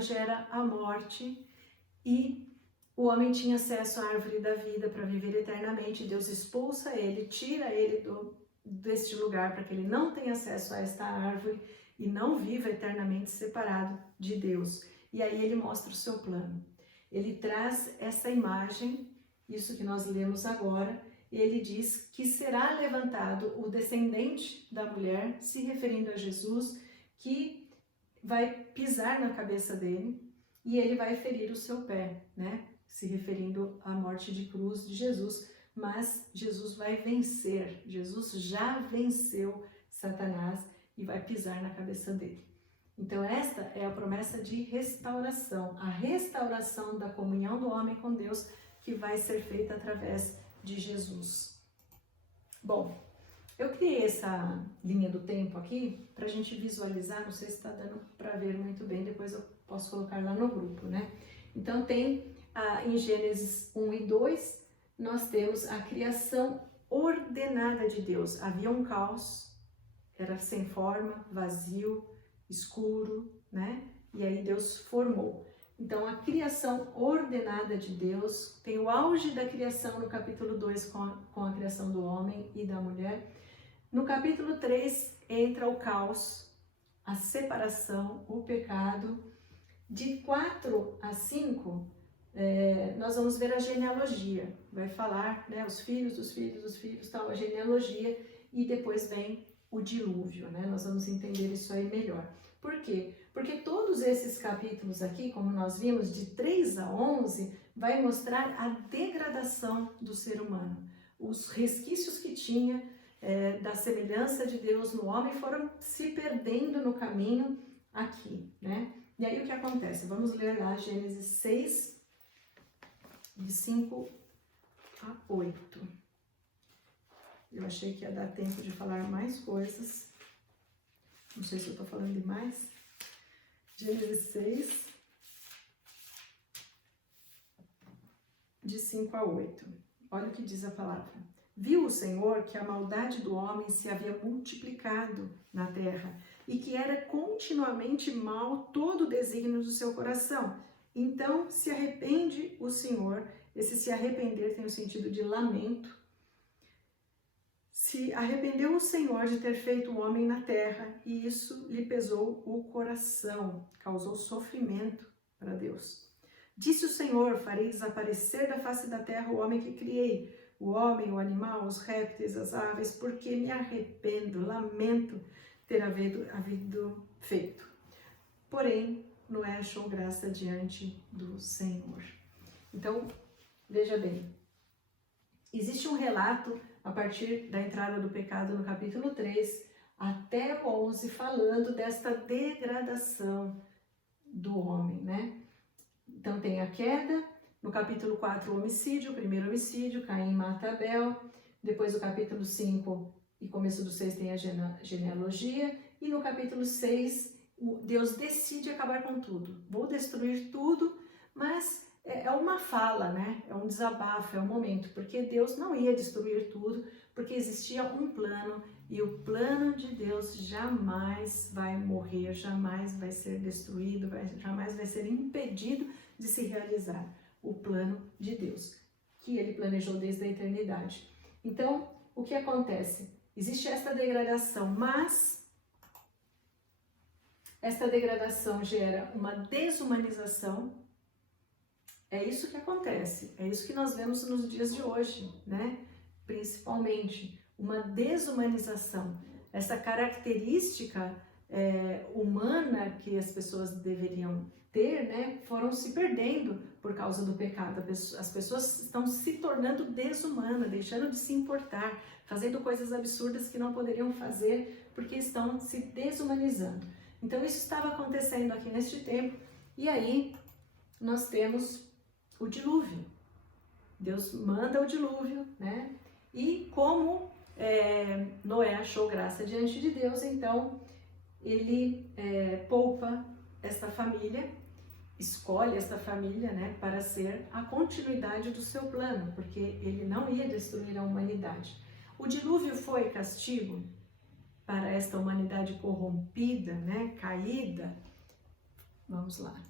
gera a morte e o homem tinha acesso à árvore da vida para viver eternamente. Deus expulsa ele, tira ele deste lugar para que ele não tenha acesso a esta árvore e não viva eternamente separado de Deus. E aí ele mostra o seu plano. Ele traz essa imagem, isso que nós lemos agora, e ele diz que será levantado o descendente da mulher, se referindo a Jesus, que vai pisar na cabeça dele e ele vai ferir o seu pé, né? Se referindo à morte de cruz de Jesus, mas Jesus vai vencer, Jesus já venceu Satanás e vai pisar na cabeça dele. Então esta é a promessa de restauração, a restauração da comunhão do homem com Deus que vai ser feita através de Jesus. Bom, eu criei essa linha do tempo aqui para a gente visualizar, não sei se está dando para ver muito bem, depois eu posso colocar lá no grupo, né? Então tem em Gênesis 1 e 2, nós temos a criação ordenada de Deus. Havia um caos, era sem forma, vazio, escuro, né? E aí Deus formou. Então a criação ordenada de Deus tem o auge da criação no capítulo 2 com a criação do homem e da mulher. No capítulo 3 entra o caos, a separação, o pecado. De 4 a 5, nós vamos ver a genealogia. Vai falar, né, os filhos dos filhos dos filhos, tal, a genealogia, e depois vem o dilúvio, né? Nós vamos entender isso aí melhor. Por quê? Porque todos esses capítulos aqui, como nós vimos, de 3 a 11, vai mostrar a degradação do ser humano. Os resquícios que tinha da semelhança de Deus no homem foram se perdendo no caminho aqui, né? E aí o que acontece? Vamos ler lá Gênesis 6, de 5 a 8. Eu achei que ia dar tempo de falar mais coisas. Não sei se eu estou falando demais. Gênesis 6, de 5 a 8. Olha o que diz a palavra. Viu o Senhor que a maldade do homem se havia multiplicado na terra e que era continuamente mal todo o desígnio do seu coração. Então se arrepende o Senhor. Esse se arrepender tem o sentido de lamento. Se arrependeu o Senhor de ter feito o homem na terra, e isso lhe pesou o coração, causou sofrimento para Deus. Disse o Senhor: farei desaparecer da face da terra o homem que criei, o homem, o animal, os répteis, as aves, porque me arrependo, lamento ter havido feito. Porém, Noé achou graça diante do Senhor. Então, veja bem, existe um relato a partir da entrada do pecado no capítulo 3 até o 11, falando desta degradação do homem, né? Então tem a queda, no capítulo 4 o homicídio, o primeiro homicídio, Caim mata Abel, depois o capítulo 5 e começo do 6 tem a genealogia, e no capítulo 6 Deus decide acabar com tudo. Vou destruir tudo, mas é uma fala, né? É um desabafo, é um momento, porque Deus não ia destruir tudo, porque existia um plano, e o plano de Deus jamais vai morrer, jamais vai ser destruído, jamais vai ser impedido de se realizar o plano de Deus, que Ele planejou desde a eternidade. Então, o que acontece? Existe esta degradação, mas esta degradação gera uma desumanização. É isso que acontece, é isso que nós vemos nos dias de hoje, né? Principalmente uma desumanização, essa característica humana que as pessoas deveriam ter, né? Foram se perdendo por causa do pecado. As pessoas estão se tornando desumanas, deixando de se importar, fazendo coisas absurdas que não poderiam fazer porque estão se desumanizando. Então isso estava acontecendo aqui neste tempo, e aí nós temos o dilúvio. Deus manda o dilúvio, né? E como Noé achou graça diante de Deus, então ele poupa esta família, escolhe esta família, né, para ser a continuidade do seu plano, porque ele não ia destruir a humanidade. O dilúvio foi castigo para esta humanidade corrompida, né, caída. Vamos lá.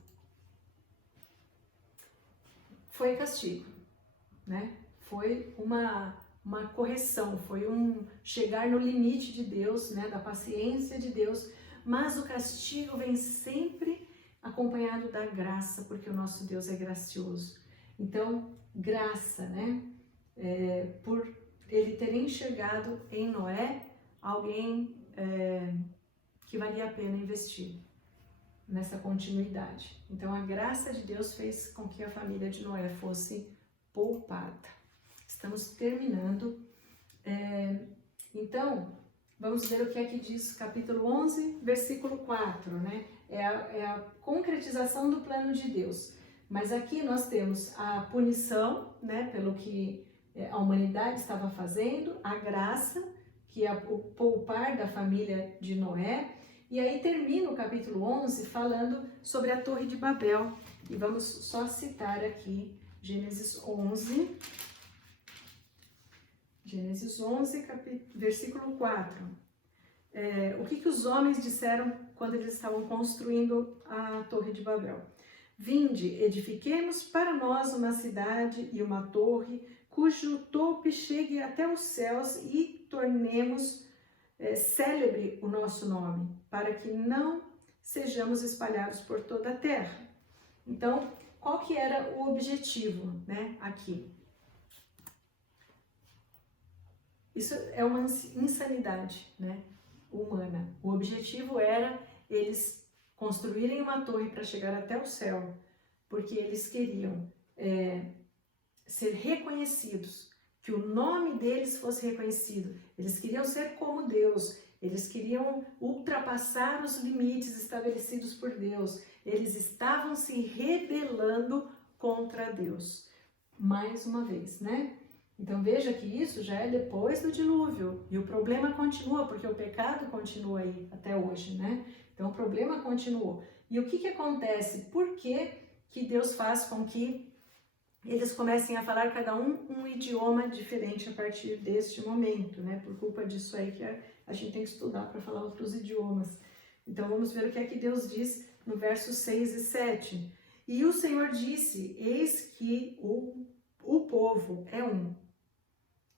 Foi castigo, né? Foi uma correção, foi um chegar no limite de Deus, né, da paciência de Deus, mas o castigo vem sempre acompanhado da graça, porque o nosso Deus é gracioso. Então, graça, né, por ele ter enxergado em Noé alguém que valia a pena investir nessa continuidade. Então, a graça de Deus fez com que a família de Noé fosse poupada. Estamos terminando. Então, vamos ver o que é que diz capítulo 11, versículo 4, né? É a concretização do plano de Deus. Mas aqui nós temos a punição, né, pelo que a humanidade estava fazendo, a graça, que é o poupar da família de Noé. E aí termina o capítulo 11 falando sobre a Torre de Babel. E vamos só citar aqui Gênesis 11, versículo 4. O que os homens disseram quando eles estavam construindo a Torre de Babel? Vinde, edifiquemos para nós uma cidade e uma torre, cujo topo chegue até os céus, e tornemos célebre o nosso nome, para que não sejamos espalhados por toda a terra. Então, qual que era o objetivo, né, aqui? Isso é uma insanidade, né, humana. O objetivo era eles construírem uma torre para chegar até o céu, porque eles queriam ser reconhecidos, que o nome deles fosse reconhecido. Eles queriam ser como Deus, eles queriam ultrapassar os limites estabelecidos por Deus. Eles estavam se rebelando contra Deus. Mais uma vez, né? Então veja que isso já é depois do dilúvio, e o problema continua, porque o pecado continua aí até hoje, né? Então o problema continuou. E o que acontece? Por que Deus faz com que eles comecem a falar cada um idioma diferente a partir deste momento, né? Por culpa disso aí que a gente tem que estudar para falar outros idiomas. Então vamos ver o que é que Deus diz no versos 6 e 7. E o Senhor disse: eis que o povo é um,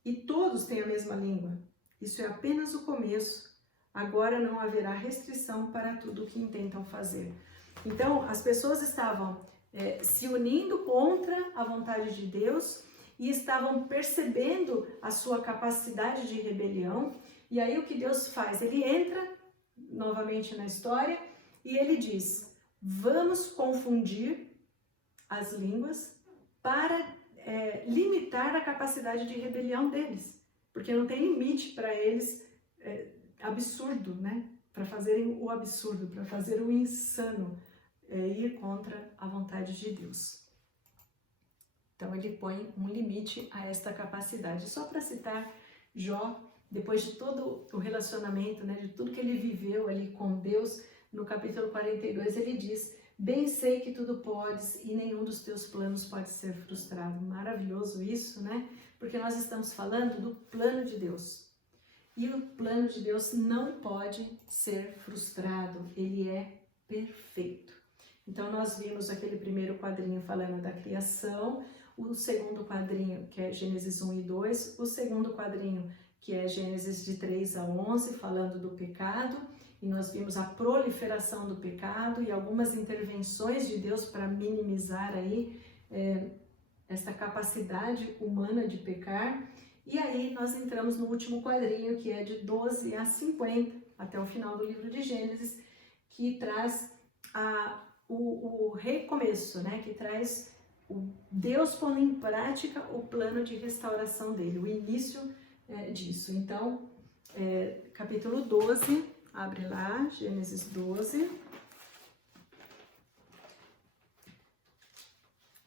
e todos têm a mesma língua. Isso é apenas o começo. Agora não haverá restrição para tudo o que intentam fazer. Então as pessoas estavam se unindo contra a vontade de Deus e estavam percebendo a sua capacidade de rebelião. E aí o que Deus faz? Ele entra novamente na história e ele diz: vamos confundir as línguas para limitar a capacidade de rebelião deles, porque não tem limite para eles, absurdo, né? Para fazerem o absurdo, para fazer o insano, ir contra a vontade de Deus. Então ele põe um limite a esta capacidade. Só para citar Jó, depois de todo o relacionamento, né, de tudo que ele viveu ali com Deus, no capítulo 42 ele diz: bem sei que tudo podes e nenhum dos teus planos pode ser frustrado. Maravilhoso isso, né? Porque nós estamos falando do plano de Deus. E o plano de Deus não pode ser frustrado, ele é perfeito. Então nós vimos aquele primeiro quadrinho falando da criação, o segundo quadrinho que é Gênesis 1 e 2, o segundo quadrinho que é Gênesis de 3 a 11, falando do pecado, e nós vimos a proliferação do pecado e algumas intervenções de Deus para minimizar aí essa capacidade humana de pecar. E aí nós entramos no último quadrinho, que é de 12 a 50, até o final do livro de Gênesis, que traz o recomeço, né? Que traz o Deus pondo em prática o plano de restauração dele, o início disso. Então, capítulo 12, abre lá, Gênesis 12,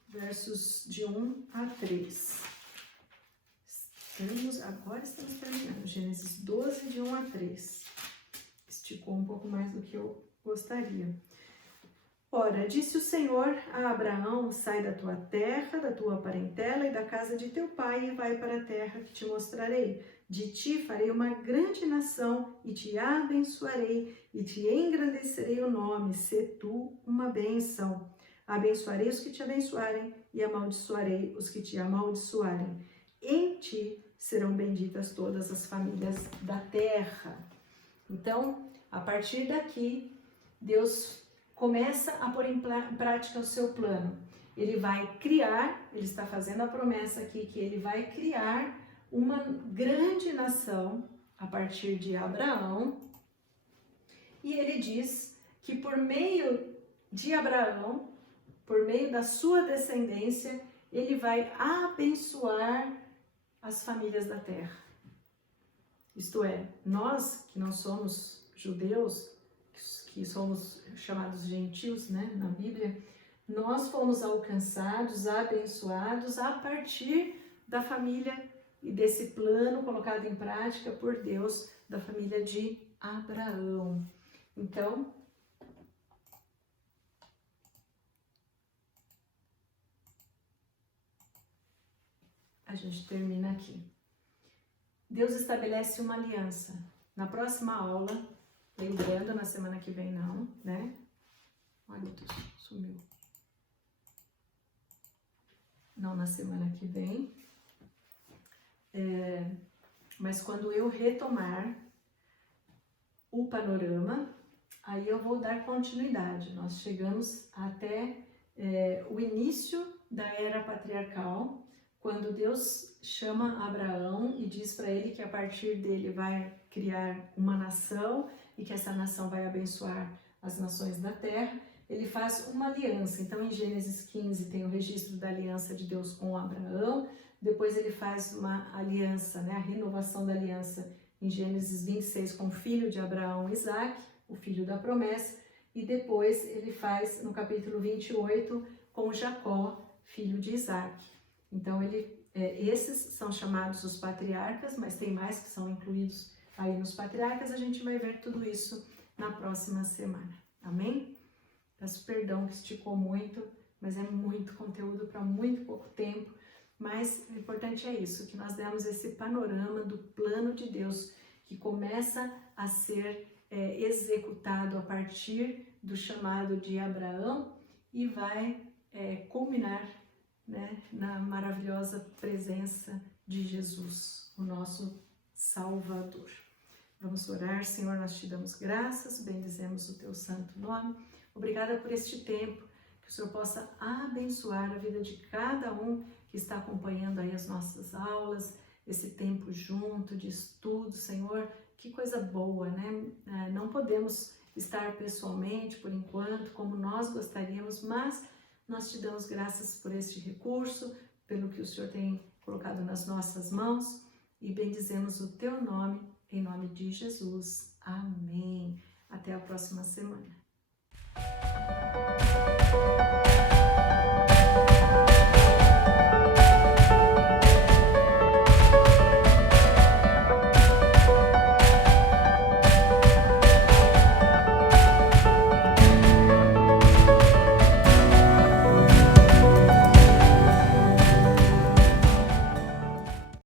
versos de 1 a 3. Agora estamos terminando, Gênesis 12, de 1 a 3. Esticou um pouco mais do que eu gostaria. Ora, disse o Senhor a Abraão: sai da tua terra, da tua parentela e da casa de teu pai e vai para a terra que te mostrarei. De ti farei uma grande nação e te abençoarei e te engrandecerei o nome, sê tu uma bênção. Abençoarei os que te abençoarem e amaldiçoarei os que te amaldiçoarem. Em ti serão benditas todas as famílias da terra. Então, a partir daqui, Deus começa a pôr em prática o seu plano. Ele vai criar, ele está fazendo a promessa aqui que ele vai criar uma grande nação a partir de Abraão. E ele diz que por meio de Abraão, por meio da sua descendência, ele vai abençoar as famílias da terra. Isto é, nós que não somos judeus, que somos chamados gentios, né, na Bíblia, nós fomos alcançados, abençoados a partir da família e desse plano colocado em prática por Deus, da família de Abraão. Então, a gente termina aqui. Deus estabelece uma aliança. Na próxima aula, lembrando, na semana que vem não, né? Ai, meu Deus, sumiu. Não na semana que vem. Mas quando eu retomar o panorama, aí eu vou dar continuidade. Nós chegamos até o início da era patriarcal, quando Deus chama Abraão e diz para ele que a partir dele vai criar uma nação e que essa nação vai abençoar as nações da terra. Ele faz uma aliança. Então, em Gênesis 15 tem o registro da aliança de Deus com Abraão. Depois ele faz uma aliança, né, a renovação da aliança em Gênesis 26 com o filho de Abraão, Isaac, o filho da promessa. E depois ele faz no capítulo 28 com Jacó, filho de Isaac. Então, esses são chamados os patriarcas, mas tem mais que são incluídos aí nos patriarcas. A gente vai ver tudo isso na próxima semana. Amém? Peço perdão que esticou muito, mas é muito conteúdo para muito pouco tempo. Mas o importante é isso, que nós demos esse panorama do plano de Deus que começa a ser executado a partir do chamado de Abraão e vai culminar, né, na maravilhosa presença de Jesus, o nosso Salvador. Vamos orar. Senhor, nós te damos graças, bendizemos o teu santo nome. Obrigada por este tempo, que o Senhor possa abençoar a vida de cada um que está acompanhando aí as nossas aulas, esse tempo junto de estudo. Senhor, que coisa boa, né? Não podemos estar pessoalmente por enquanto como nós gostaríamos, mas nós te damos graças por este recurso, pelo que o Senhor tem colocado nas nossas mãos e bendizemos o teu nome, em nome de Jesus. Amém. Até a próxima semana.